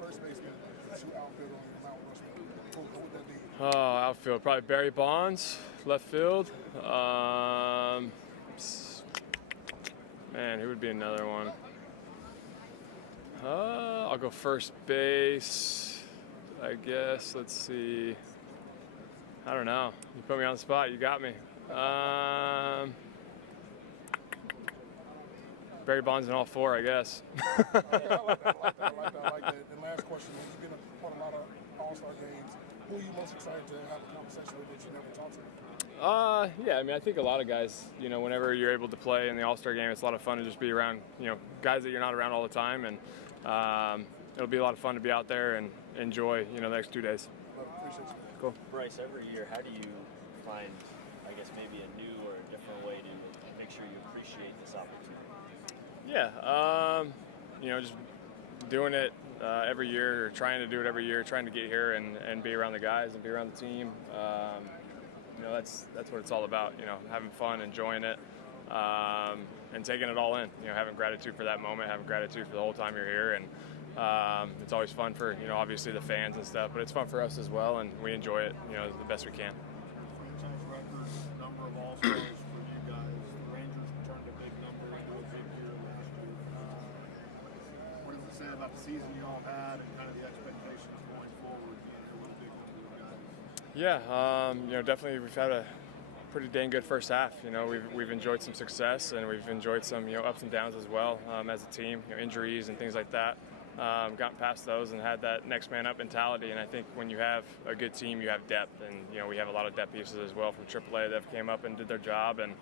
first baseman, two outfield on your Mount Rushmore? What would that be? Oh, outfield, probably Barry Bonds. Left field. Man, who would be another one? I'll go first base, I guess. Let's see. I don't know. You put me on the spot. You got me. Barry Bonds in all four, I guess. I like that. And last question, you've been on a lot of All-Star games. Who are you most excited to have a conversation with that you never talked to? Yeah, I mean, I think a lot of guys, you know, whenever you're able to play in the All-Star game, it's a lot of fun to just be around, you know, guys that you're not around all the time. And it'll be a lot of fun to be out there and enjoy, you know, the next 2 days. Appreciate you. Cool. Bryce, every year, how do you find, I guess, maybe a new or a different way to make sure you appreciate this opportunity? Yeah, you know, just doing it every year, or trying to do it every year, trying to get here and be around the guys and be around the team. You know, that's what it's all about. You know, having fun, enjoying it, and taking it all in. You know, having gratitude for that moment, having gratitude for the whole time you're here, and it's always fun for, you know, obviously the fans and stuff, but it's fun for us as well, and we enjoy it, you know, the best we can. Franchise record number of All-Stars for you guys. The Rangers returned a big number into a big year last year. What does it say about the season you all had and kind of the expectations going forward? A little big number of guys. Yeah, you know, definitely we've had a pretty dang good first half. You know, we've enjoyed some success, and we've enjoyed some, you know, ups and downs as well as a team. You know, injuries and things like that. Gotten past those and had that next man up mentality. And I think when you have a good team, you have depth, and you know we have a lot of depth pieces as well from AAA that came up and did their job, and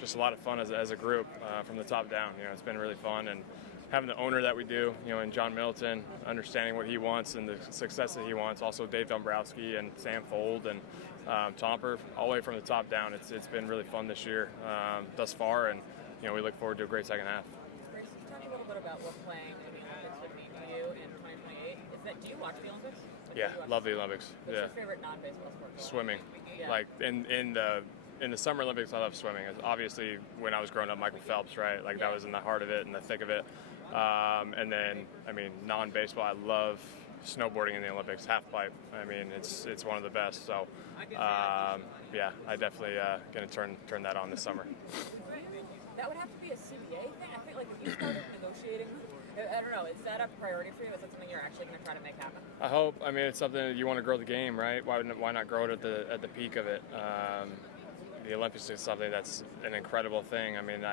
just a lot of fun as a group from the top down. You know, it's been really fun, and having the owner that we do, you know, and John Middleton, understanding what he wants and the success that he wants. Also Dave Dombrowski and Sam Fold and Tomper, all the way from the top down. It's been really fun this year thus far, and you know we look forward to a great second half. Bryce, tell me a little bit about what playing in the Olympics would mean to you in 2028. Do you watch the Olympics? Yeah, love the Olympics. What's your favorite non-baseball sport? Swimming. Yeah. Like in the Summer Olympics, I love swimming. Obviously, when I was growing up, Michael Phelps, right? Like that was in the heart of it and the thick of it. And then, I mean, non-baseball, I love snowboarding in the Olympics, half pipe. I mean, it's one of the best. So, yeah, I definitely gonna turn that on this summer. That would have to be a CBA thing. I feel like if you started negotiating, I don't know, is that a priority for you? Is that something you're actually going to try to make happen? I hope. I mean, it's something that you want to grow the game, right? Why not grow it at the peak of it? The Olympics is something that's an incredible thing. I mean,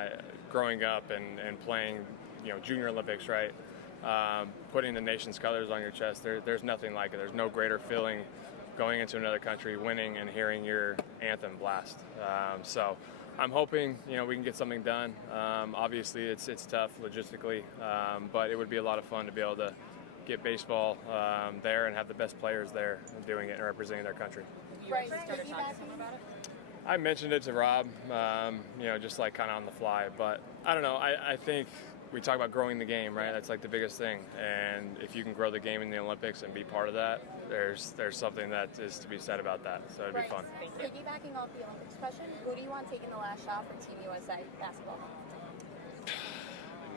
growing up and playing, you know, Junior Olympics, right? Putting the nation's colors on your chest, there's nothing like it. There's no greater feeling going into another country, winning, and hearing your anthem blast. So I'm hoping, you know, we can get something done. Obviously, it's tough logistically, but it would be a lot of fun to be able to get baseball there and have the best players there doing it and representing their country. Bryce, started talking to someone about it? I mentioned it to Rob, you know, just like kind of on the fly, but I don't know. I think we talk about growing the game, right? That's like the biggest thing. And if you can grow the game in the Olympics and be part of that, there's something that is to be said about that. So it'd be fun. Piggybacking off the Olympics question, who do you want taking the last shot for Team USA basketball?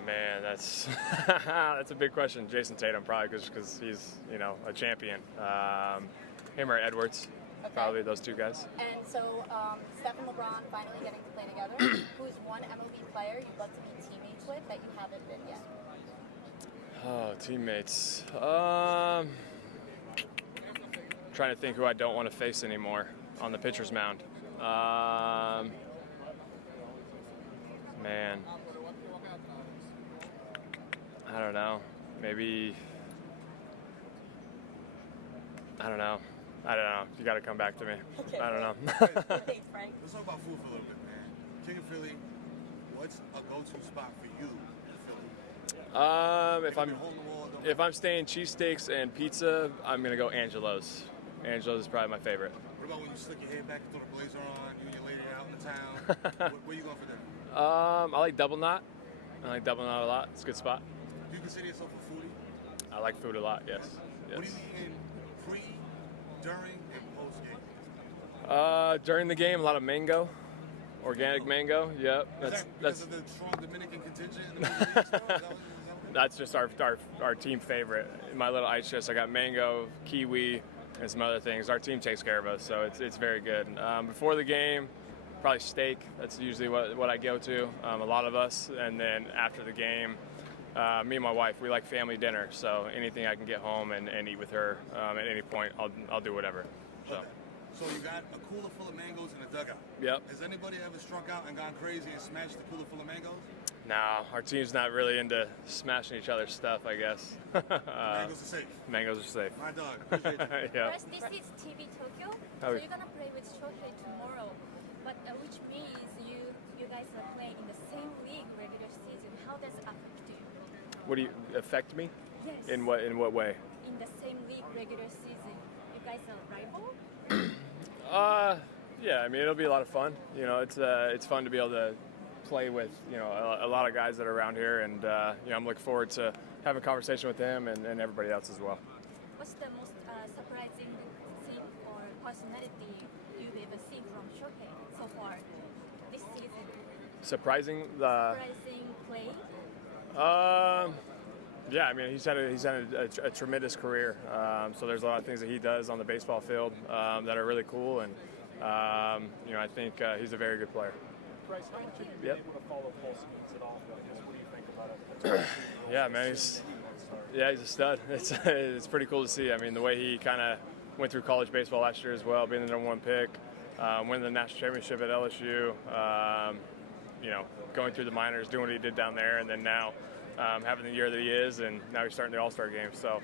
Man, that's that's a big question. Jason Tatum, probably because he's, you know, a champion. Him or Edwards. Okay. Probably those two guys. And so, Steph and LeBron finally getting to play together. Who's one MLB player you'd love to be teammates with that you haven't been yet? Oh, teammates. Trying to think who I don't want to face anymore on the pitcher's mound. Man. I don't know. Maybe. I don't know. You got to come back to me. Okay. I don't know. Thanks, Frank. Let's talk about food for a little bit, man. King of Philly, what's a go-to spot for you in Philly? If I'm staying cheesesteaks and pizza, I'm gonna go Angelo's. Angelo's is probably my favorite. What about when you slick your hair back and throw the blazer on, you and your lady out in the town? Where are you going for dinner? I like Double Knot. I like Double Knot a lot. It's a good spot. Do you consider yourself a foodie? I like food a lot. Yes. What do you eat pre, during, and post game? During the game, a lot of mango, organic mango. Yep. Is that because of the strong Dominican contingent in the Middle East? That's just our team favorite. In my little ice chest, I got mango, kiwi, and some other things. Our team takes care of us, so it's very good. Before the game, probably steak. That's usually what I go to, a lot of us. And then after the game, me and my wife, we like family dinner. So anything I can get home and eat with her at any point, I'll do whatever. So. Okay. So you got a cooler full of mangoes in a dugout. Yep. Has anybody ever struck out and gone crazy and smashed the cooler full of mangoes? No, our team's not really into smashing each other's stuff, I guess. Mangoes are safe. Mangoes are safe. My dog. Appreciate you. Yeah. First, this is TV Tokyo, Oh. so you're gonna play with Shohei tomorrow, but which means you guys are playing in the same league regular season. How does it affect you? What do you affect me? Yes. In what way? In the same league regular season, you guys are rival? Yeah. I mean, it'll be a lot of fun. You know, it's fun to be able to play with a lot of guys that are around here, and I'm looking forward to having a conversation with him and everybody else as well. What's the most surprising thing or personality you've ever seen from Shohei so far this season? Surprising Play? Yeah, I mean, he's had a tremendous career. So there's a lot of things that he does on the baseball field that are really cool, and I think he's a very good player. Bryce, how much have you been Yep. able to follow postgames at all? I guess, what do you think about it? Yeah, man, he's a stud. It's pretty cool to see. I mean, the way he kind of went through college baseball last year as well, being the #1 pick, winning the national championship at LSU, going through the minors, doing what he did down there, and then now having the year that he is, and now he's starting the All-Star game. So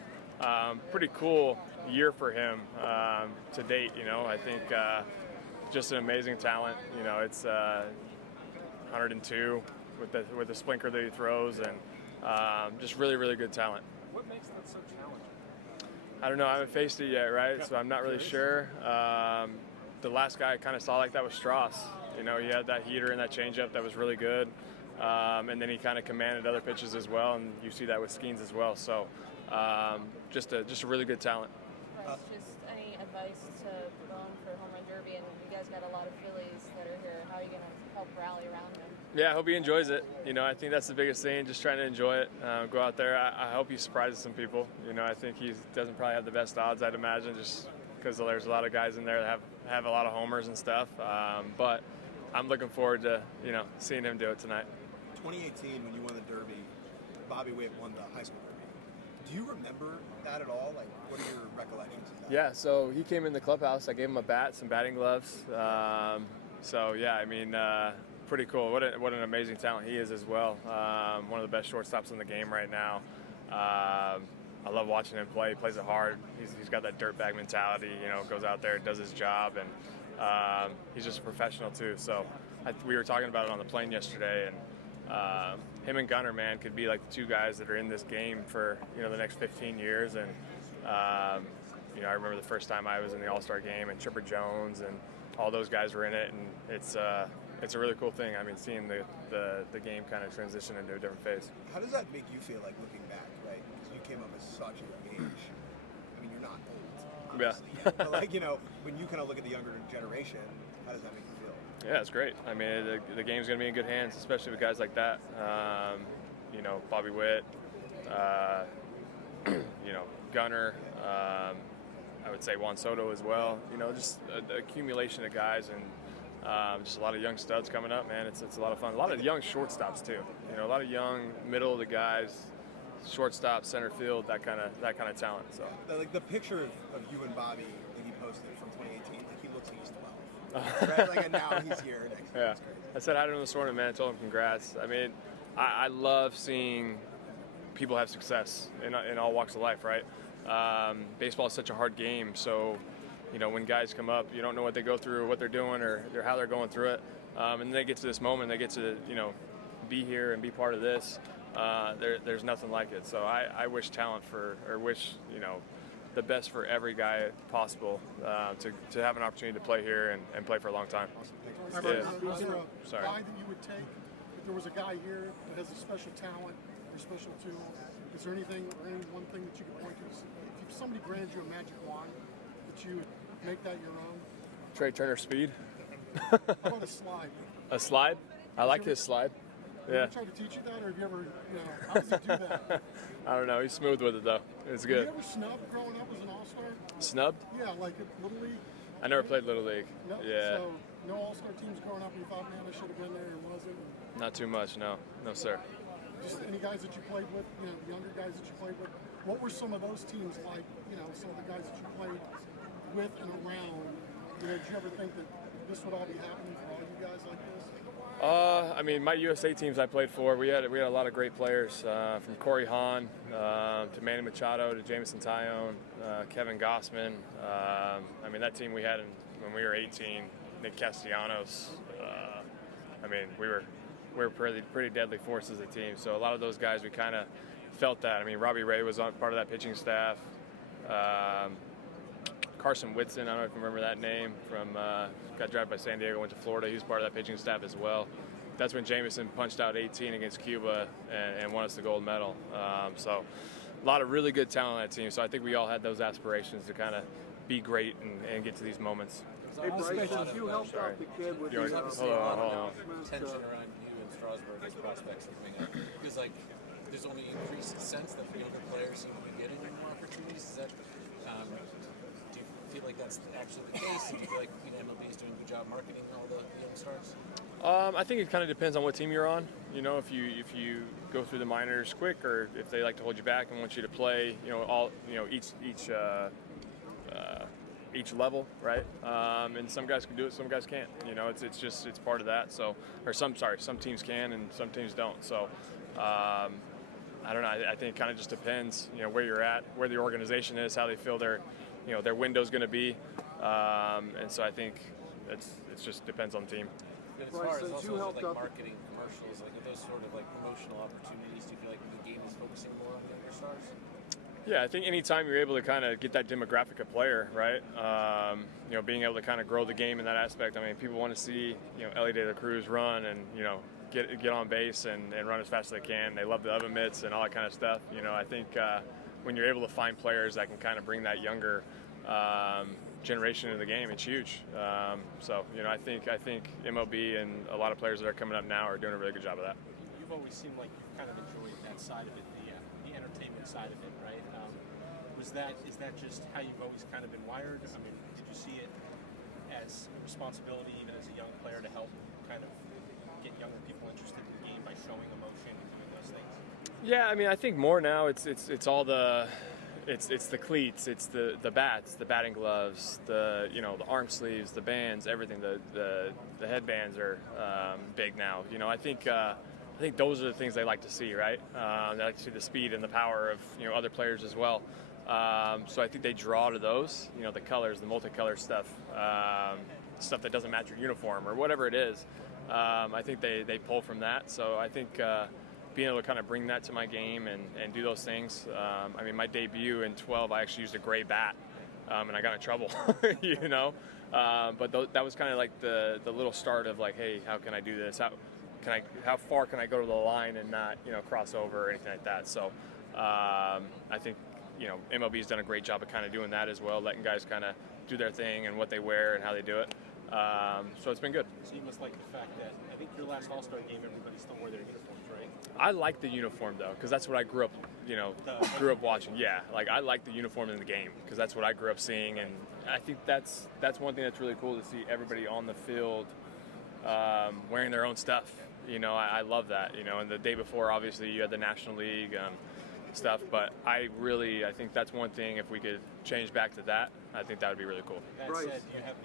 pretty cool year for him to date. I think just an amazing talent. It's 102 with the splinter that he throws, and just really, really good talent. What makes that so challenging? I don't know. I haven't faced it yet, right? So I'm not really sure. The last guy I kind of saw like that was Strauss. He had that heater and that changeup that was really good, and then he kind of commanded other pitches as well, and you see that with Skeens as well. So just a really good talent. Bryce, just any advice to Bohm for home run derby? And you guys got a lot of Phillies that are here. How are you going to help rally around him? Yeah, I hope he enjoys it. I think that's the biggest thing, just trying to enjoy it. Go out there. I hope he surprises some people. I think he doesn't probably have the best odds, I'd imagine, just because there's a lot of guys in there that have a lot of homers and stuff. But I'm looking forward to, seeing him do it tonight. 2018, when you won the Derby, Bobby Witt won the high school Derby. Do you remember that at all? Like, what are your recollections of that? Yeah, so he came in the clubhouse. I gave him a bat, some batting gloves. So yeah, I mean, pretty cool. What an amazing talent he is as well. One of the best shortstops in the game right now. I love watching him play. He plays it hard. He's got that dirtbag mentality. Goes out there, does his job, and he's just a professional too. So we were talking about it on the plane yesterday, and him and Gunnar, man, could be like the two guys that are in this game for the next 15 years. And I remember the first time I was in the All-Star game, and Chipper Jones and all those guys were in it, and it's a really cool thing. I mean, seeing the game kind of transition into a different phase. How does that make you feel, like, looking back, right? Because you came up as such a young age. I mean, you're not old, obviously. Yeah. But, like, when you kind of look at the younger generation, how does that make you feel? Yeah, it's great. I mean, the game's going to be in good hands, especially with guys like that. Bobby Witt, Gunnar, I would say Juan Soto as well. Just the accumulation of guys, and just a lot of young studs coming up, man. It's a lot of fun. A lot of young shortstops too. A lot of young middle of the guys, shortstop, center field, that kind of talent. So Like the picture of you and Bobby that he posted from 2018, like he looks like he's 12. Right? Like, and now he's here next year. yeah, It's crazy. I said hi to him this morning, man. I told him congrats. I mean, I love seeing people have success in all walks of life, right? Baseball is such a hard game, so when guys come up, you don't know what they go through, or what they're doing, or how they're going through it, and they get to this moment, they get to be here and be part of this. There's nothing like it. So I wish wish the best for every guy possible to have an opportunity to play here and play for a long time. Is there a Sorry. guy that you would take if there was a guy here that has a special talent or special tool? Is there anything or any one thing that you could point to? If somebody grants you a magic wand, that you would make that your own? Trea Turner speed. How about a slide? A slide? I like his slide. Yeah. Did he try to teach you that, or have you ever, how does he do that? I don't know. He's smooth with it though. It's good. Did you ever snub growing up as an All-Star? Snubbed? Yeah, like at Little League? I never played Little League. No? Yeah. So no All-Star teams growing up, and you thought, man, I should have been there and wasn't? Not too much, no. No, sir. Just any guys that you played with, the younger guys that you played with, what were some of those teams like, some of the guys that you played with and around? Did you ever think that this would all be happening for all you guys like this? I mean, my USA teams I played for, we had a lot of great players, from Corey Hahn to Manny Machado to Jameson Tyone, Kevin Gossman. I mean, that team we had when we were 18, Nick Castellanos. I mean, we were pretty deadly force as a team. So a lot of those guys, we kind of felt that. I mean, Robbie Ray was on part of that pitching staff. Carson Whitson, I don't know if you remember that name, got drafted by San Diego, went to Florida. He was part of that pitching staff as well. That's when Jameson punched out 18 against Cuba and won us the gold medal. So a lot of really good talent on that team. So I think we all had those aspirations to kind of be great and get to these moments. Hey, Bryce, since you helped out the kid with Hold on. Tension around you and Strasburg as prospects coming up. Because there's only increased sense that the younger players seem to be getting more opportunities. Is that, do you feel like that's actually the case? And do you feel like MLB is doing a good job marketing all the young stars? I think it kind of depends on what team you're on. If you go through the minors quick, or if they like to hold you back and want you to play, each level, right? And some guys can do it, some guys can't. It's part of that. So, some teams can and some teams don't. So, I don't know. I think it kind of just depends, where you're at, where the organization is, how they feel their window's going to be. And so I think it just depends on the team. But as far as also marketing commercials, are those sort of promotional opportunities, do you feel like the game is focusing more on younger stars? Yeah, I think anytime you're able to kind of get that demographic of player, right? Being able to kind of grow the game in that aspect. I mean, people want to see, Ellie De La Cruz run and, get on base and run as fast as they can. They love the oven mitts and all that kind of stuff. I think when you're able to find players that can kind of bring that younger generation into the game, it's huge. I think MLB and a lot of players that are coming up now are doing a really good job of that. You've always seemed like you've kind of enjoyed that side of it, the entertainment side of it, right? Is that just how you've always kind of been wired? I mean, did you see it as a responsibility, even as a young player, to help kind of get younger people interested in the game by showing emotion and doing those things? Yeah, I mean, I think more now it's all the the cleats, it's the bats, the batting gloves, the arm sleeves, the bands, everything. The headbands are big now. I think those are the things they like to see, right? They like to see the speed and the power of other players as well. So I think they draw to those, the colors, the multicolor stuff, stuff that doesn't match your uniform or whatever it is. I think they pull from that. So I think being able to kind of bring that to my game and do those things. I mean, my debut in 12, I actually used a gray bat, and I got in trouble, But that was kind of like the little start of like, hey, how can I do this? How far can I go to the line and not cross over or anything like that? So I think MLB's done a great job of kind of doing that as well, letting guys kind of do their thing and what they wear and how they do it. So it's been good. So you must like the fact that I think your last All-Star game, everybody still wore their uniforms, right? I like the uniform though, because that's what I grew up watching. Yeah, like I like the uniform in the game because that's what I grew up seeing, and I think that's one thing that's really cool to see everybody on the field wearing their own stuff. I love that. And the day before, obviously, you had the National League stuff, but I think that's one thing. If we could change back to that, I think that would be really cool. That said, do you have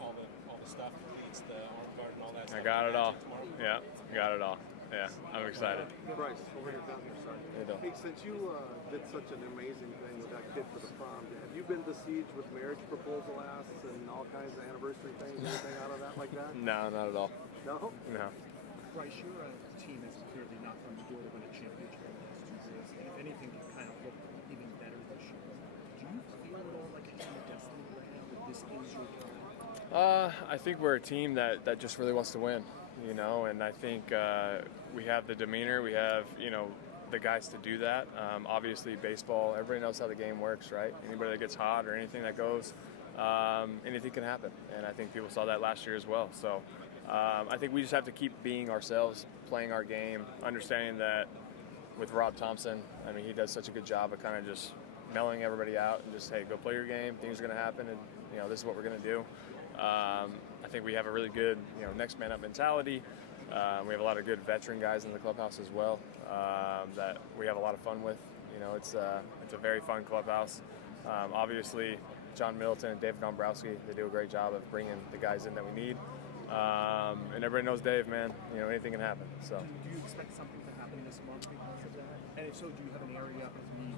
all the stuff, the cleats, the arm guard, and all that stuff? I got it all. Yeah, got it all. Yeah, I'm excited. Bryce, over here, down here, sorry. Hey, since you did such an amazing thing with that kid for the prom, have you been besieged with marriage proposal asks and all kinds of anniversary things, anything out of that like that? No, not at all. No? No. Bryce, your team has clearly knocked on the door to win a championship in the last 2 years, and if anything, you kind of look even better this year. Do you feel at all like a team of destiny right now, that this is your time? I think we're a team that just really wants to win, and I think we have the demeanor, we have, the guys to do that. Obviously, baseball, everybody knows how the game works, right? Anybody that gets hot or anything that goes, anything can happen, and I think people saw that last year as well. So I think we just have to keep being ourselves, playing our game, understanding that with Rob Thompson, I mean, he does such a good job of kind of just mellowing everybody out and just, hey, go play your game. Things are going to happen, and this is what we're going to do. I think we have a really good, next man up mentality. We have a lot of good veteran guys in the clubhouse as well that we have a lot of fun with. It's a very fun clubhouse. Obviously, John Middleton and David Dombrowski, they do a great job of bringing the guys in that we need. And everybody knows Dave, man. Anything can happen. So. Do you expect something to happen this month because of that? And if so, do you have an area of need?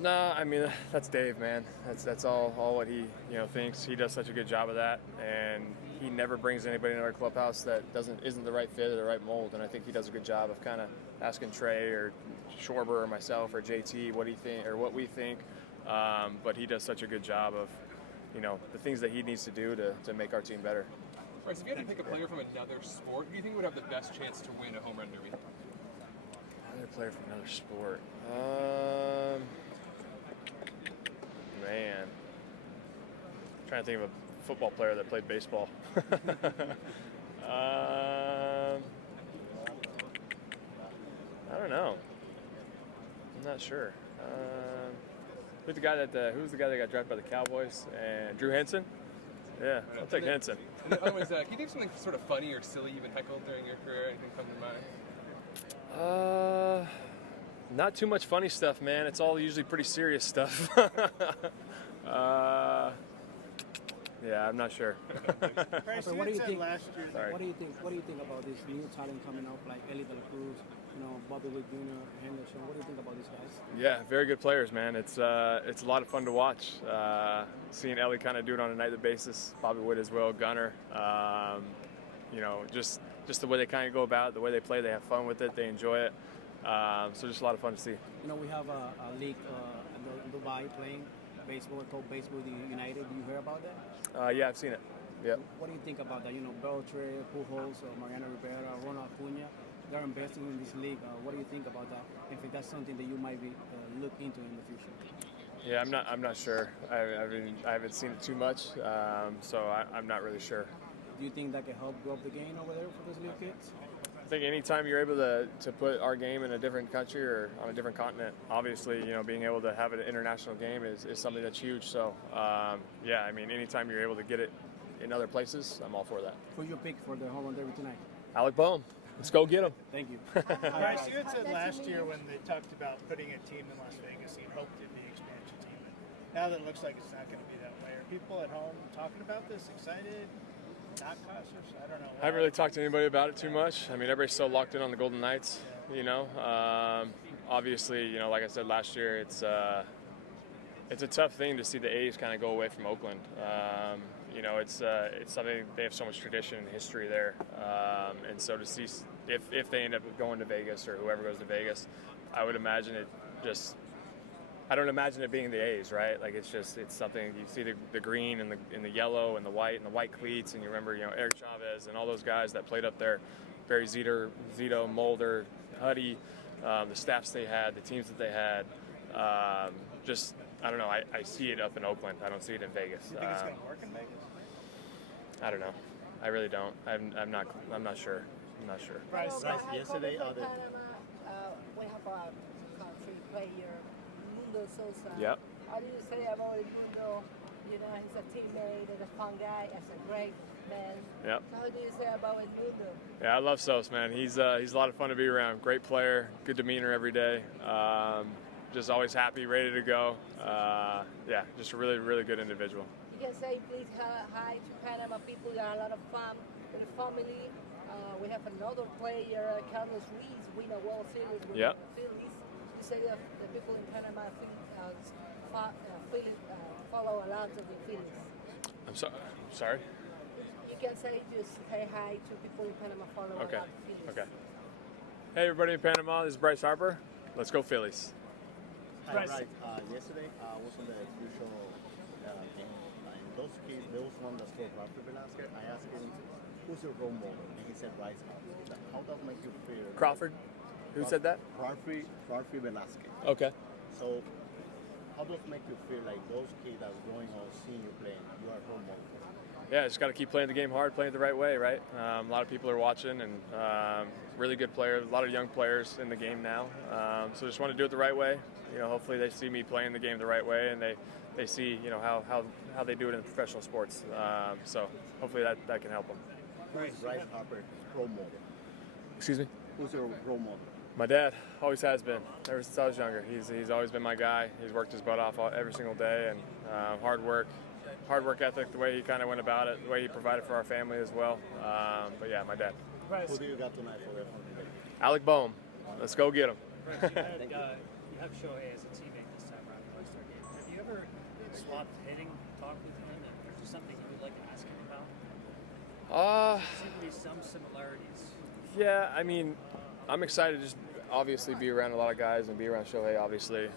No, I mean, that's Dave, man. That's all what he thinks. He does such a good job of that, and he never brings anybody in our clubhouse that isn't the right fit or the right mold. And I think he does a good job of kind of asking Trey or Schwarber or myself or JT what we think. But he does such a good job of the things that he needs to do to make our team better. Bryce, if you had to pick a player from another sport, who do you think would have the best chance to win a home run derby? Another player from another sport. Man, I'm trying to think of a football player that played baseball. I don't know. I'm not sure. Who's the guy that got drafted by the Cowboys? And Drew Henson? Yeah, I'll take Henson. Otherwise, can you think of something sort of funny or silly you've been heckled during your career? Anything come to mind? Not too much funny stuff, man. It's all usually pretty serious stuff. Yeah, I'm not sure. Bryce, what do you think last year? Sorry. What do you think about this new talent coming up, like Ellie De La Cruz, Bobby Witt Jr., Henderson? What do you think about these guys? Yeah, very good players, man. It's a lot of fun to watch. Seeing Ellie kind of do it on a nightly basis. Bobby Witt as well, Gunner. Just the way they kind of go about it, the way they play, they have fun with it, they enjoy it. So just a lot of fun to see. We have a league in Dubai playing baseball, called Baseball United. Do you hear about that? Yeah, I've seen it. Yeah. What do you think about that? Beltre, Pujols, Mariano Rivera, Ronald Acuña, they're investing in this league. What do you think about that? If that's something that you might be look into in the future? Yeah, I'm not sure. I haven't seen it too much, so I'm not really sure. Do you think that can help grow up the game over there for those little kids? I think anytime you're able to put our game in a different country or on a different continent, obviously, being able to have an international game is something that's huge. So, yeah, I mean, anytime you're able to get it in other places, I'm all for that. Who's your pick for the home run derby tonight? Alec Bohm. Let's go get him. Thank you. Bryce, you had said last year when they talked about putting a team in Las Vegas, you hoped it'd be an expansion team. Now that it looks like it's not going to be that way, are people at home talking about this, excited? Not cautious? I don't know. I haven't really talked to anybody about it too much. I mean, everybody's so locked in on the Golden Knights, Obviously, like I said last year, it's a tough thing to see the A's kind of go away from Oakland. It's something, they have so much tradition and history there. And so to see if they end up going to Vegas or whoever goes to Vegas, I would imagine I don't imagine it being the A's, right? Like it's something, you see the green and the yellow and the white cleats, and you remember, Eric Chavez and all those guys that played up there, Barry Zito, Mulder, Huddy, the staffs they had, the teams that they had. I don't know. I see it up in Oakland. I don't see it in Vegas. Do you think it's going to work in Vegas? I don't know. I really don't. I'm not sure. I'm not sure. Bryce, yesterday, we have a country player, Mundo Sosa. Yep. How do you say about Mundo? He's a teammate and a fun guy, as a great man. Yep. So how do you say about Mundo? Yeah, I love Sos, man. He's a lot of fun to be around. Great player, good demeanor every day. Just always happy, ready to go. Yeah, just a really, really good individual. You can say please hi to Panama people. They are a lot of fun with the family. We have another player, Carlos Ruiz, win a World Series with the Phillies. You say that the people in Panama follow a lot of the Phillies. I'm sorry? You can say just say hi to people in Panama follow a lot of Phillies. Okay. Hey everybody in Panama, this is Bryce Harper. Let's go Phillies. Hi, right. Yesterday I was on the crucial game. In those kids, there was one that scored Rafael Velasquez. I asked him, who's your role model? And he said Bryce Harper. How does make you feel? Crawford? Who said that? Rafael Velasquez. Okay. So, how does it make you feel like those kids that are growing up, seeing you playing, you are role model for them? yeah, just got to keep playing the game hard, playing it the right way, right? A lot of people are watching, and really good players, a lot of young players in the game now. So just want to do it the right way. Hopefully they see me playing the game the right way, and they see, how they do it in professional sports. So hopefully that can help them. Who's Bryce Harper's role model? Excuse me? Who's your role model? My dad always has been, ever since I was younger. He's always been my guy. He's worked his butt off every single day, and hard work ethic, the way he kind of went about it, the way he provided for our family as well. But yeah, my dad. Who do you got tonight for that? Alec Bohm. Let's go get him. You have Shohei as a teammate this time around the All-Star game. Have you ever swapped hitting talk with him, and is there something you would like to ask him about? There seem to be some similarities. Yeah, I mean, I'm excited to just obviously be around a lot of guys and be around Shohei, obviously.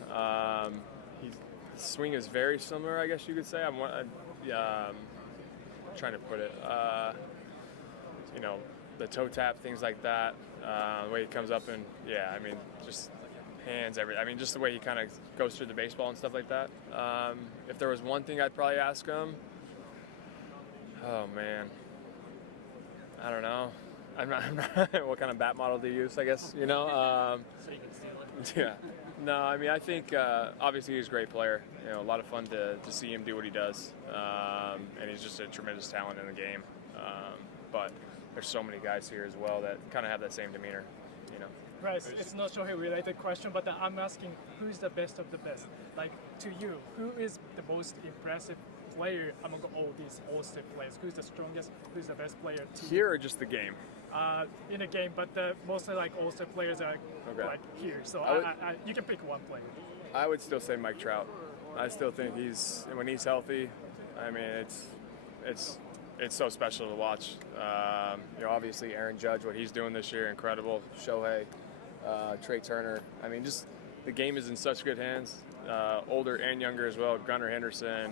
His swing is very similar, I guess you could say. I'm trying to put it. The toe tap, things like that. The way he comes up and, yeah, I mean, just hands, everything. I mean, just the way he kind of goes through the baseball and stuff like that. If there was one thing I'd probably ask him, oh, man. I don't know. I'm not what kind of bat model do you use, I guess, So you can steal it? Yeah. No, I mean, I think obviously he's a great player. A lot of fun to see him do what he does. And he's just a tremendous talent in the game. But there's so many guys here as well that kind of have that same demeanor, Bryce, it's not Shohei related question, but I'm asking who's the best of the best? Like, to you, who is the most impressive player among all these All-Star players? Who's the strongest? Who's the best player to Here or just the game? In a game, but mostly like All-Star players are like here. So you can pick one player. I would still say Mike Trout. I still think when he's healthy, I mean, it's so special to watch. Obviously Aaron Judge, what he's doing this year, incredible. Shohei, Trea Turner. I mean, just the game is in such good hands. Older and younger as well. Gunnar Henderson,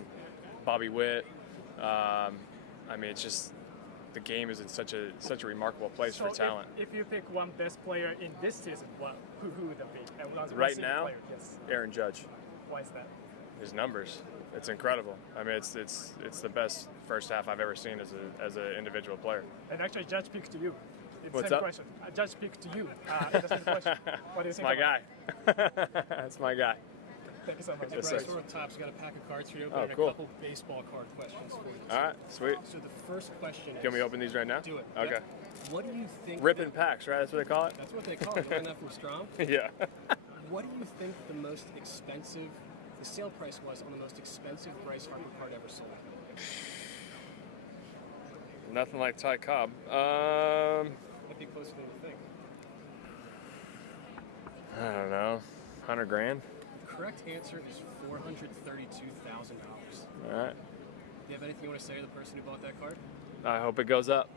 Bobby Witt. I mean, it's just the game is in such a remarkable place for talent. If you pick one best player in this season, who would that be? And right now, player, yes. Aaron Judge. Why is that? His numbers. It's incredible. I mean, it's the best first half I've ever seen as an individual player. And actually, Judge picked to you. It's What's same up? question. Judge picked to you. It's the same question. What do you That's think my about guy. That's my guy. Thank you so much. Yes, Bryce, sir. we're on top. So got a pack of cards for you. Oh, And cool. a couple baseball card questions for you. All right, sweet. So the first question is... Can we open these right now? Do it. Okay. Yep. What do you think... Ripping packs, right? That's what they call it? That's what they call it. You learned that from Strom? Yeah. What do you think the most expensive, the sale price was on the most expensive Bryce Harper card ever sold? Nothing like Ty Cobb. Might be closer than you think. I don't know. 100 grand? Correct answer is $432,000. All right. Do you have anything you want to say to the person who bought that card? I hope it goes up.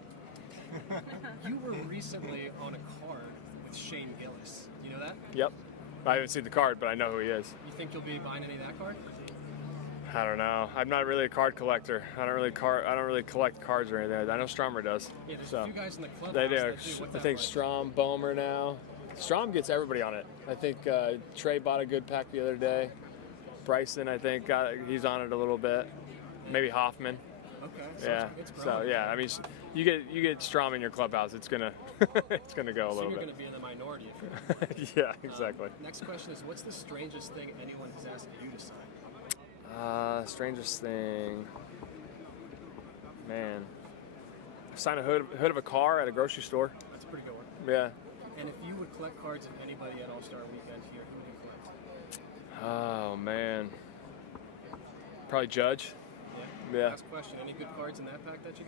You were recently on a card with Shane Gillis. You know that? Yep. I haven't seen the card, but I know who he is. You think you'll be buying any of that card? I don't know. I'm not really a card collector. I don't really collect cards or anything. I know Stromer does. Yeah, there's so. a few guys in the clubhouse They do. that do. What's I that think like? Strom, Bohmer now. Strom gets everybody on it. I think Trey bought a good pack the other day. Bryson, I think, he's on it a little bit. Maybe Hoffman. Okay. So Yeah. it's So growing. yeah, I mean, you get Strom in your clubhouse, it's gonna it's gonna go a So little you're bit. going to be in the minority if you're. Yeah, exactly. Next question is, what's the strangest thing anyone has asked you to sign? Strangest thing, man. Sign a hood of a car at a grocery store. That's a pretty good one. Yeah. And if you would collect cards of anybody at All-Star Weekend here, who would you collect? Oh man. Probably Judge. Yeah. Last question. Any good cards in that pack that you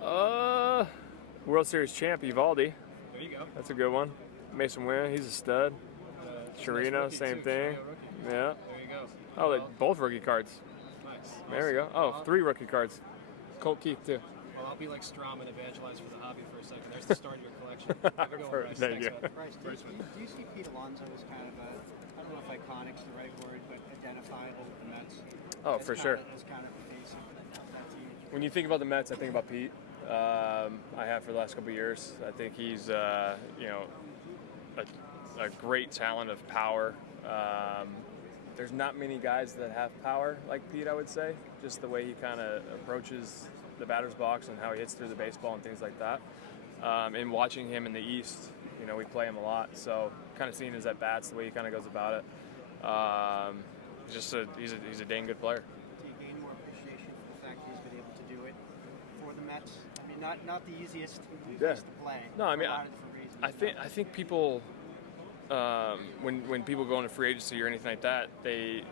got? World Series champ Evaldi. There you go. That's a good one. Mason Wynn, he's a stud. It's a Chirino, nice rookie same too, thing. Chirino rookie. Yeah. There you go. Oh, Well, both rookie cards. Nice. There we go. Oh, 3 rookie cards. Colt Keith too. Well, I'll be like Strom and evangelize for the hobby for a second. There's the start of your collection. Have a good one, Bryce. Thank you. Bryce, do you see Pete Alonso as kind of a, I don't know if iconic's the right word, but identifiable with the Mets? Oh, As for kind sure. As kind of the face of that team. When you think about the Mets, I think about Pete. I have for the last couple of years. I think he's, a great talent of power. there's not many guys that have power like Pete, I would say. Just the way he kind of approaches the batter's box and how he hits through the baseball and things like that. And watching him in the East, you know, we play him a lot, so kind of seeing his at bats, the way he kind of goes about it. He's a dang good player. Do you gain more appreciation for the fact he's been able to do it for the Mets? I mean, not the easiest place to play. No, I mean, for a lot of different reasons. I think people, when people go into free agency or anything like that, they,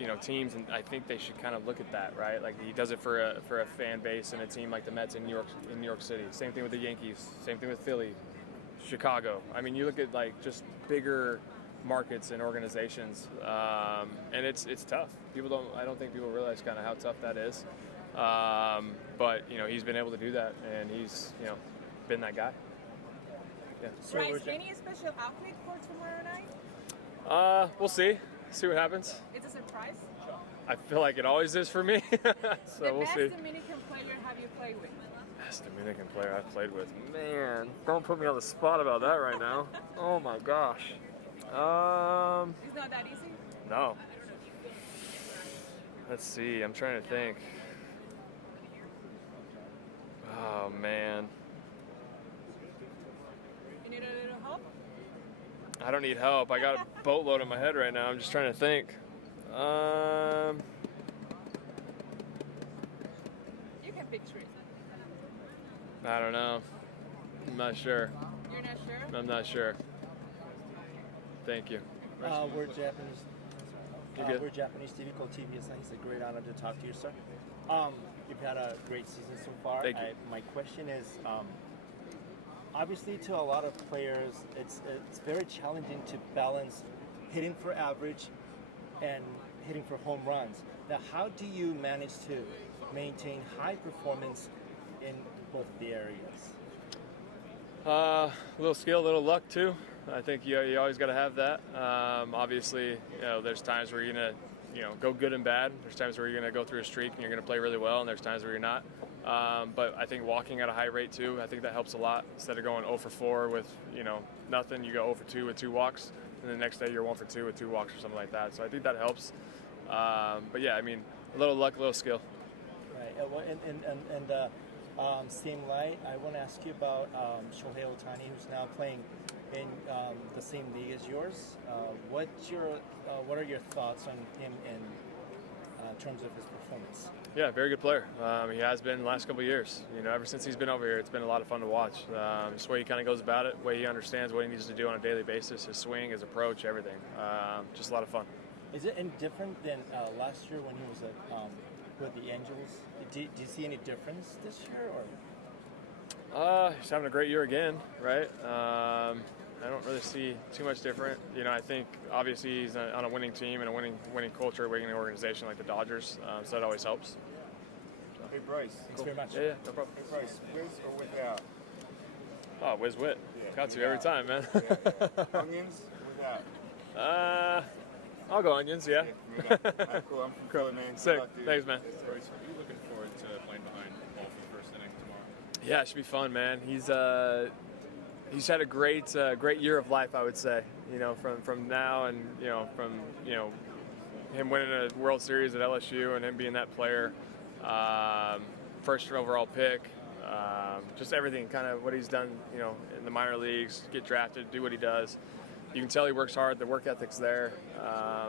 you know, teams, and I think they should kind of look at that, right? Like he does it for a fan base and a team like the Mets in New York City. Same thing with the Yankees. Same thing with Philly, Chicago. I mean, you look at like just bigger markets and organizations, and it's tough. I don't think people realize kind of how tough that is. But you know, he's been able to do that, and he's, you know, been that guy. Yeah. Bryce, any special outfit for tomorrow night? We'll see. See what happens. It's a surprise. I feel like it always is for me. So we'll see. The best Dominican player have you played with? Best Dominican player I've played with. Man, don't put me on the spot about that right now. Oh my gosh. It's not that easy? No. Let's see. I'm trying to think. Oh man. You need a little help? I don't need help. I got a boatload in my head right now. I'm just trying to think. You can picture it. I don't know. I'm not sure. You're not sure? I'm not sure. Thank you. We're Japanese. You're good. We're Japanese TV called TVSN. It's a great honor to talk to you, sir. You've had a great season so far. Thank you. My question is, obviously, to a lot of players, it's very challenging to balance hitting for average and hitting for home runs. Now, how do you manage to maintain high performance in both the areas? A little skill, a little luck too. I think you always got to have that. Obviously, you know, there's times where you're gonna, you know, go good and bad. There's times where you're gonna go through a streak and you're gonna play really well, and there's times where you're not. But I think walking at a high rate too, I think that helps a lot. Instead of going 0 for 4 with, you know, nothing, you go 0 for 2 with 2 walks, and the next day you're 1 for 2 with 2 walks or something like that. So I think that helps. But yeah, I mean, a little luck, a little skill. Right. Same light, I want to ask you about Shohei Ohtani, who's now playing in the same league as yours. What are your thoughts on him in terms of his performance? Yeah, very good player. He has been the last couple of years. You know, ever since he's been over here, it's been a lot of fun to watch. Just the way he kind of goes about it, the way he understands what he needs to do on a daily basis, his swing, his approach, everything. Just a lot of fun. Is it any different than last year when he was with the Angels? Do you see any difference this year, or? He's having a great year again, right? I don't really see too much different. You know, I think obviously he's on a winning team and a winning culture, a winning organization like the Dodgers, so that always helps. Hey Bryce. Thanks very much. Yeah, no problem. Hey Bryce, whiz or without? Oh, whiz wit. Yeah, Got to every time, man. Onions or without? I'll go onions, yeah. Cool. I'm from Philly, man. Sick. Good luck, dude. Thanks, man. Bryce, are you looking forward to playing behind Paul for the first inning tomorrow? Yeah, it should be fun, man. He's had a great year of life, I would say. You know, from now and from him winning a World Series at LSU and him being that player, first overall pick, just everything, kind of what he's done, in the minor leagues, get drafted, do what he does. You can tell he works hard. The work ethic's there.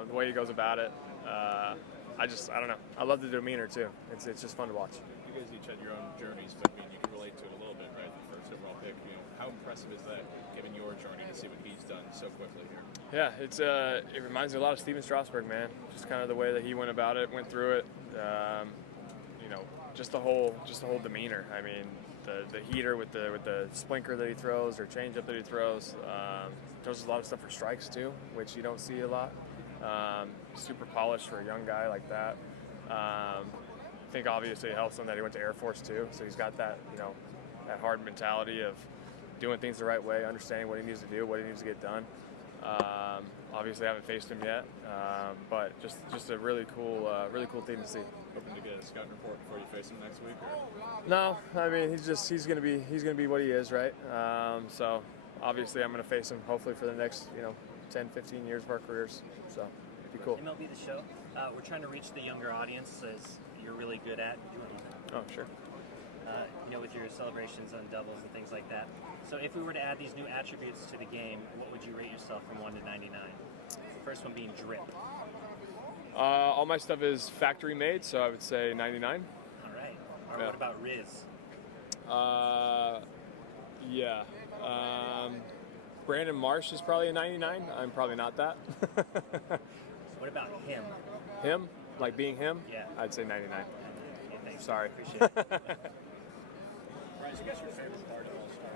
The way he goes about it. I don't know. I love the demeanor too. It's just fun to watch. You guys each had your own journeys, but I mean, you can relate to it a little bit, right? The first overall pick. How impressive is that, given your journey, to see what he's done so quickly here? Yeah, it reminds me a lot of Steven Strasburg, man. Just kind of the way that he went about it, went through it. Just the whole demeanor. I mean, the heater with the splinker that he throws or changeup that he throws. Throws a lot of stuff for strikes too, which you don't see a lot. Super polished for a young guy like that. I think obviously it helps him that he went to Air Force too, so he's got that that hard mentality of doing things the right way, understanding what he needs to do, what he needs to get done. Obviously, I haven't faced him yet, but just a really cool thing to see. Hoping to get a scouting report before you face him next week? Or? No, I mean he's gonna be what he is, right? So obviously I'm gonna face him hopefully for the next 10, 15 years of our careers. So. It'd be cool. MLB The Show. We're trying to reach the younger audience, as you're really good at. Oh, sure. With your celebrations on doubles and things like that. So if we were to add these new attributes to the game, what would you rate yourself from 1 to 99? The first one being drip. All my stuff is factory made, so I would say 99. All right. Or Yeah. what about Riz? Yeah. Brandon Marsh is probably a 99. I'm probably not that. What about him? Him? Like being him? Yeah. I'd say 99. Okay, thanks. Sorry. Appreciate it. Bryce, what's your favorite part of All-Star?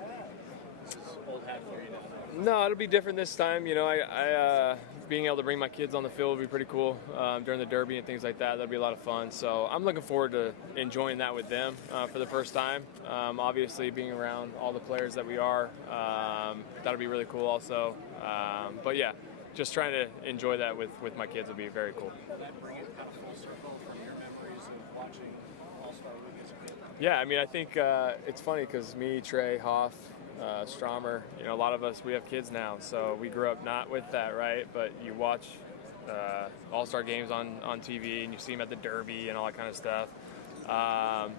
This is old hat for you now. No, it'll be different this time. I being able to bring my kids on the field would be pretty cool during the Derby and things like that. That'll be a lot of fun. So I'm looking forward to enjoying that with them for the first time. Obviously, being around all the players that we are, that'll be really cool also. But yeah, just trying to enjoy that with my kids will be very cool. Will that bring it kind of full circle from your memories of watching All-Star League as a kid? Yeah, I mean, I think it's funny because me, Trey, Hoff, Stromer, a lot of us, we have kids now, so we grew up not with that, right? But you watch All-Star games on TV, and you see them at the Derby and all that kind of stuff.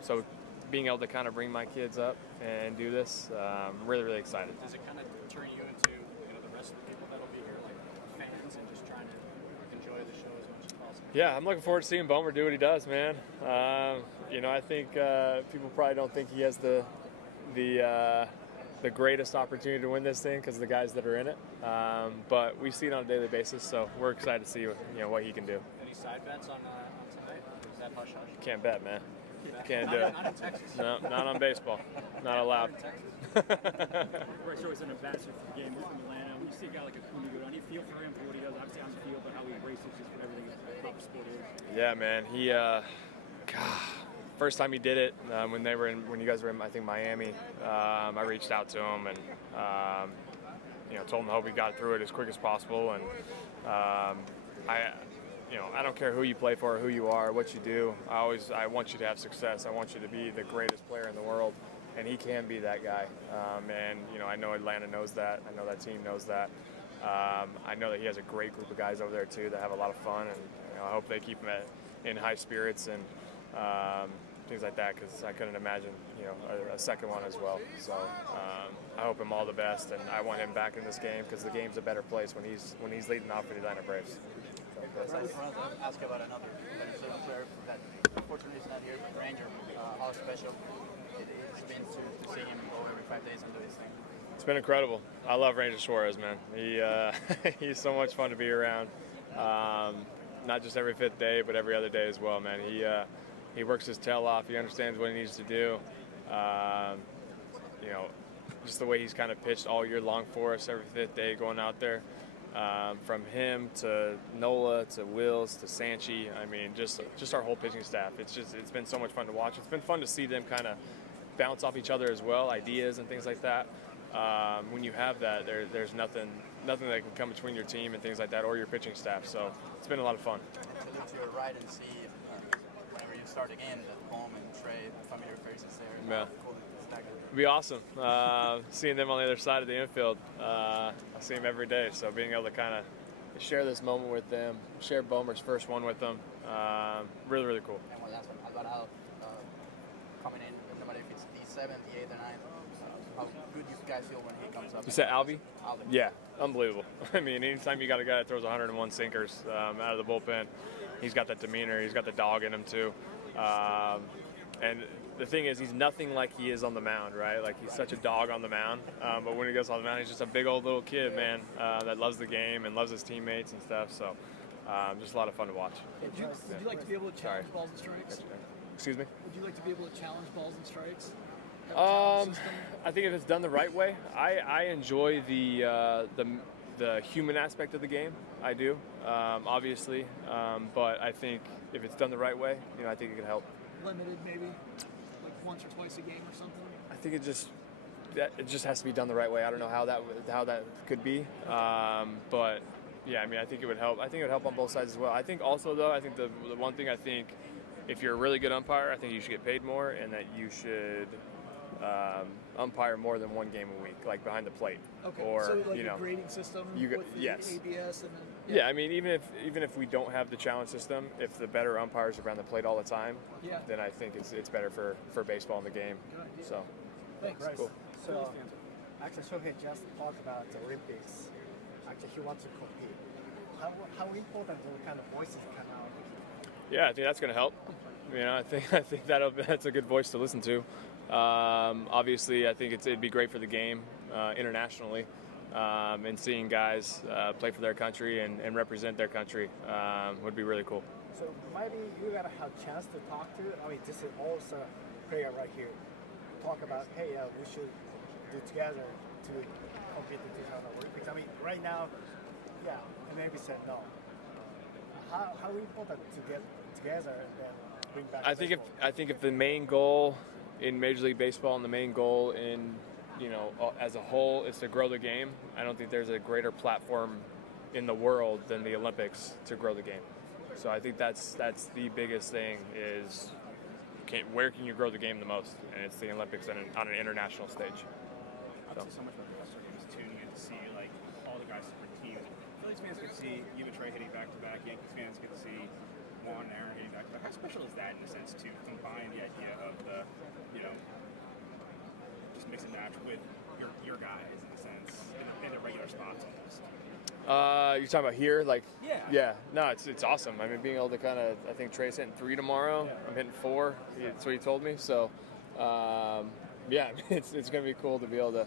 So being able to kind of bring my kids up and do this, I'm really, really excited. Does it kind of turn you into the rest of the people that'll be here, like fans, and just trying to enjoy the show as much as possible? Yeah, I'm looking forward to seeing Bohmer do what he does, man. I think people probably don't think he has the greatest opportunity to win this thing because of the guys that are in it. But we see it on a daily basis, so we're excited to see what he can do. Any side bets on tonight? Or is that hush hush? Can't bet, man. Can't do it. Not in Texas. No, not on baseball. Not allowed. Bryce, always an ambassador for the game. We're from Atlanta. When you see a guy like Acuña go down, you feel for him for what he does, obviously on the field, but how he embraces just what everything about the sport is. Yeah, man. He, first time he did it when you guys were in, I think, Miami. I reached out to him and told him I hope he got through it as quick as possible. And I don't care who you play for, or who you are, what you do. I want you to have success. I want you to be the greatest player in the world, and he can be that guy. I know Atlanta knows that. I know that team knows that. I know that he has a great group of guys over there too that have a lot of fun, and I hope they keep him in high spirits and things like that, because I couldn't imagine a second one as well. So I hope him all the best, and I want him back in this game because the game's a better place when he's leading off for the Atlanta Braves. Ronald, I'll ask you about another Venezuelan player that unfortunately is not here, but Ranger. How special it's been to see him go every 5 days and do his thing. It's been incredible. I love Ranger Suarez, man. He's so much fun to be around. Not just every fifth day, but every other day as well, man. He works his tail off. He understands what he needs to do. Just the way he's kind of pitched all year long for us every fifth day going out there. From him to Nola to Wills to Sanchi, I mean, just our whole pitching staff. It's been so much fun to watch. It's been fun to see them kind of bounce off each other as well, ideas and things like that. When you have that, there's nothing that can come between your team and things like that, or your pitching staff. So it's been a lot of fun. And to look to your right and see whenever you start again, that Bohm and Trey, familiar faces there. Yeah. Cool is that good? It'd be awesome seeing them on the other side of the infield. I see them every day, so being able to kind of share this moment with them, share Bohmer's first one with them, really, really cool. And one last one, Alvarado coming in, no matter if it's the 7th, the 8th, or 9th, how good you guys feel when he comes up? You said Alvy? Alvy. Yeah, unbelievable. I mean, anytime you got a guy that throws 101 sinkers out of the bullpen, he's got that demeanor, he's got the dog in him too. And the thing is, he's nothing like he is on the mound, right? Like, he's such a dog on the mound. But when he goes on the mound, he's just a big old little kid, man, that loves the game and loves his teammates and stuff. So just a lot of fun to watch. Would you like to be able to challenge balls and strikes? Excuse me? Would you like to be able to challenge balls and strikes? I think if it's done the right way, I enjoy the human aspect of the game. I do, obviously. But I think if it's done the right way, I think it could help. Limited, maybe, like once or twice a game or something. I think it just has to be done the right way. I don't know how that could be, but yeah, I mean, I think it would help. I think it would help on both sides as well. I think also, though, I think the one thing, I think if you're a really good umpire, I think you should get paid more, and that you should umpire more than one game a week, like behind the plate. Okay. Or so like a grading system with the yes. ABS and then. Yeah, I mean, even if we don't have the challenge system, if the better umpires are around the plate all the time, then I think it's better for baseball in the game. So, Thanks. cool. So, actually, Shohei just talked about the Olympics. Actually, he wants to compete. How important those kind of voices come out? Yeah, I think that's going to help. You know, I think that's a good voice to listen to. Obviously, I think it'd be great for the game internationally, and seeing guys play for their country and represent their country would be really cool. So maybe you gotta have a chance to talk to. I mean, this is also player right here. Talk about, hey, we should do together to compete in the Olympics. I mean, right now, yeah, maybe said no. How important to get together and then bring back? I think if the main goal in Major League Baseball and the main goal in, as a whole is to grow the game, I don't think there's a greater platform in the world than the Olympics to grow the game. So I think that's the biggest thing is where can you grow the game the most, and it's the Olympics on an international stage. Obviously, so much about the All-Star game is tuning in to see like all the guys from teams. Phillies fans get to see you and Trea hitting back-to-back. Yankees fans get to see Juan and Aaron hitting back-to-back. How special is that in a sense to combine the idea of the, just mix and match with your guys in a sense in the regular spots almost? You're talking about here, like? Yeah. No, it's awesome. I mean, being able to I think Trea's hitting 3 tomorrow. Yeah. I'm hitting 4. That's what he told me. So, yeah, it's going to be cool to be able to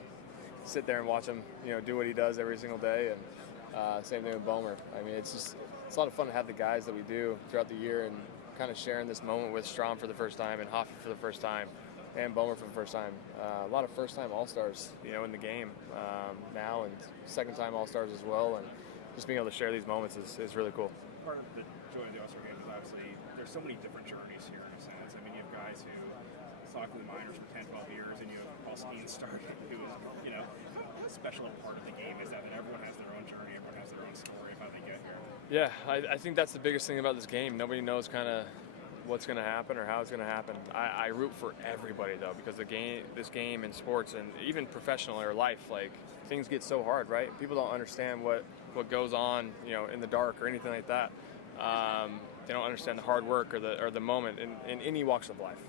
sit there and watch him, do what he does every single day. And same thing with Bohmer. I mean, it's a lot of fun to have the guys that we do throughout the year and kind of sharing this moment with Strom for the first time and Hoffman for the first time and Bohmer for the first time. A lot of first-time All-Stars, in the game now, and second-time All-Stars as well. And just being able to share these moments is really cool. Part of the joy of the All-Star game is obviously there's so many different journeys here in a sense. I mean, you have guys who soccer the minors for 10, 12 years, and you have Paul Skeens starting, who is, how special a part of the game is that everyone has their own journey, everyone has their own story of how they get here. Yeah, I think that's the biggest thing about this game. Nobody knows kind of what's going to happen or how it's going to happen. I root for everybody though, because this game in sports and even professional or life, like things get so hard, right? People don't understand what goes on, in the dark or anything like that. They don't understand the hard work or the moment in any walks of life.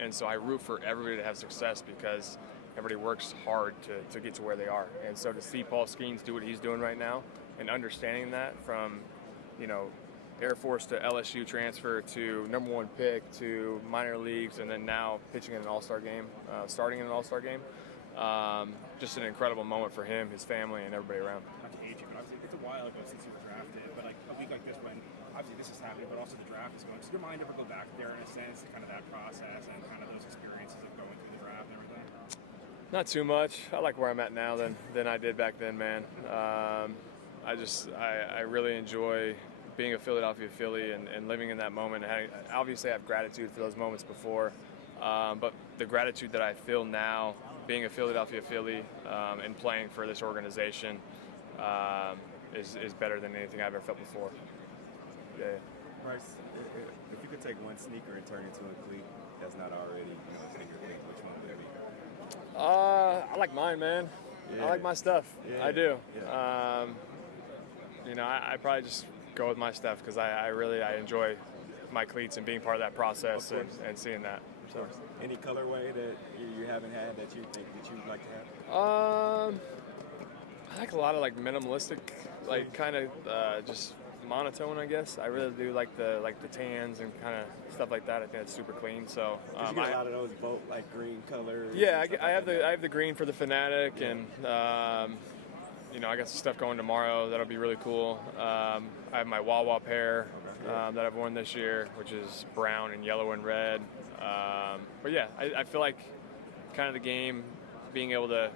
And so I root for everybody to have success because everybody works hard to get to where they are. And so to see Paul Skeens do what he's doing right now and understanding that from, Air Force to LSU transfer to #1 pick to minor leagues and then now pitching in an All-Star game, starting in an All-Star game. Just an incredible moment for him, his family, and everybody around. Not to age you, but obviously it's a while ago since you were drafted, but like a week like this when obviously this is happening, but also the draft is going, does your mind ever go back there in a sense to kind of that process and kind of those experiences of going through the draft and everything? Not too much. I like where I'm at now than I did back then, man. I really enjoy being a Philadelphia Philly and living in that moment. Obviously, I have gratitude for those moments before, but the gratitude that I feel now, being a Philadelphia Philly and playing for this organization, is better than anything I've ever felt before. Yeah. Bryce, if you could take one sneaker and turn it into a cleat that's not already a sneaker cleat, which one would it be? I like mine, man. Yeah. I like my stuff. Yeah. I do. Yeah. I probably just go with my stuff because I enjoy my cleats and being part of that process and seeing that. So, any colorway that you haven't had that you think that you'd like to have? I like a lot of minimalistic, kind of just monotone, I guess. I really do like the tans and kind of stuff like that. I think it's super clean. So you get a lot of those green colors. Yeah, I have the green for the Fanatic, and I got some stuff going tomorrow that'll be really cool. I have my Wawa pair that I've worn this year, which is brown and yellow and red. But yeah, I feel like kind of the game being able to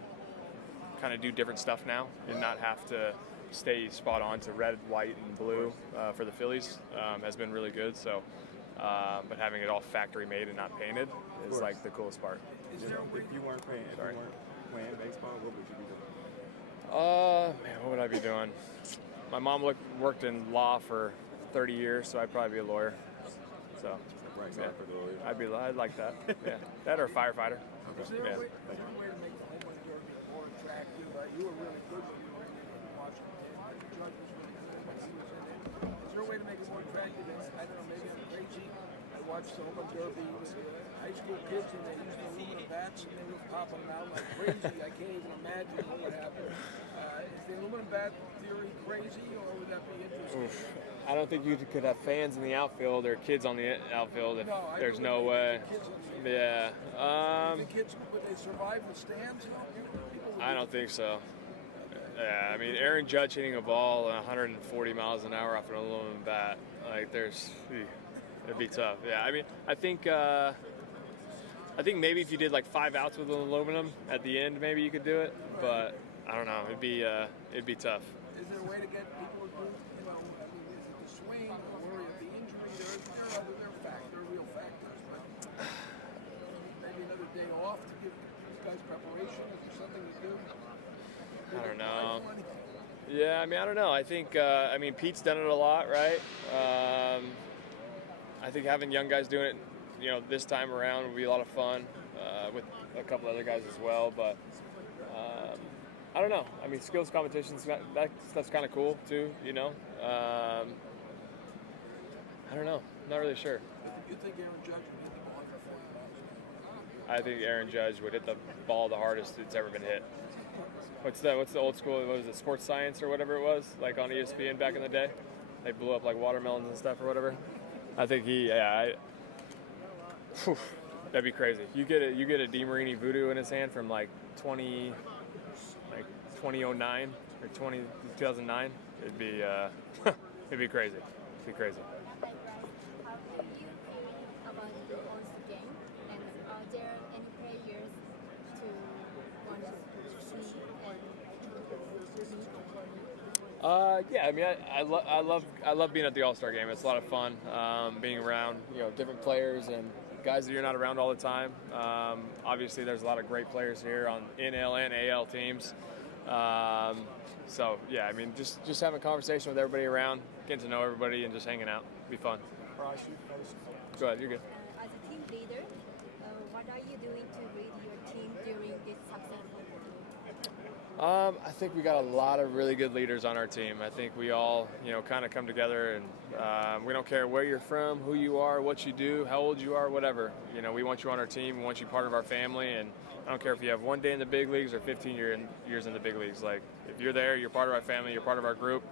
kind of do different stuff now and not have to stay spot on to red, white, and blue for the Phillies has been really good. So, but having it all factory made and not painted is like the coolest part. If you weren't playing baseball, what would you be doing? Man, what would I be doing? My mom worked in law for 30 years, so I'd probably be a lawyer. So, Bryce yeah. Harper, the lawyer. I'd like that. Yeah, that or a firefighter. Is there a way to make the home run derby more attractive? You were really good when you were in it and watching the judge was really more attractive. I don't know, maybe I'm crazy. I watched the home run derby with high school kids, and they used the aluminum bats, and they were popping them out like crazy. I can't even imagine what would happen. Is the aluminum bat theory crazy, or would that be interesting? Oof. I don't think you could have fans in the outfield or kids on the outfield if there's no way. Yeah. The kids, would they survive the stands? I don't think so. Yeah, I mean, Aaron Judge hitting a ball at 140 miles an hour off an aluminum bat, like it'd be tough. Yeah, I mean, I think maybe if you did like 5 outs with aluminum at the end, maybe you could do it. But I don't know. It'd be tough. Is there a way to get people to do, I mean, is it the swing or worry of the injury? There are real factors, but maybe another day off to give guys preparation. Is there something to do? I don't know. Yeah, I mean, I don't know. I think, Pete's done it a lot, right? I think having young guys doing it, this time around would be a lot of fun with a couple other guys as well. But I don't know. I mean, skills competitions, that's kind of cool too, I don't know. Not really sure. You think Aaron Judge would hit the ball for 40 miles? I think Aaron Judge would hit the ball the hardest it's ever been hit. What's the old school? What was it, Sports Science or whatever it was, like on ESPN back in the day? They blew up like watermelons and stuff or whatever. I think that'd be crazy. You get a DeMarini voodoo in his hand from like 2009 or 2009. It'd be it'd be crazy. It'd be crazy. How do you feel about the All-Star game? And are there any players to want to see Yeah, I mean, I love being at the All-Star game. It's a lot of fun being around different players and guys that you're not around all the time. Obviously, there's a lot of great players here on NL and AL teams. So yeah, I mean, just having a conversation with everybody around, getting to know everybody, and just hanging out. Be fun. Go ahead, you're good. As a team leader, what are you doing to lead your team during this successful year? I think we got a lot of really good leaders on our team. I think we all, kind of come together, and we don't care where you're from, who you are, what you do, how old you are, whatever. We want you on our team. We want you part of our family, and I don't care if you have 1 day in the big leagues or 15 years in the big leagues. Like, if you're there, you're part of our family, you're part of our group.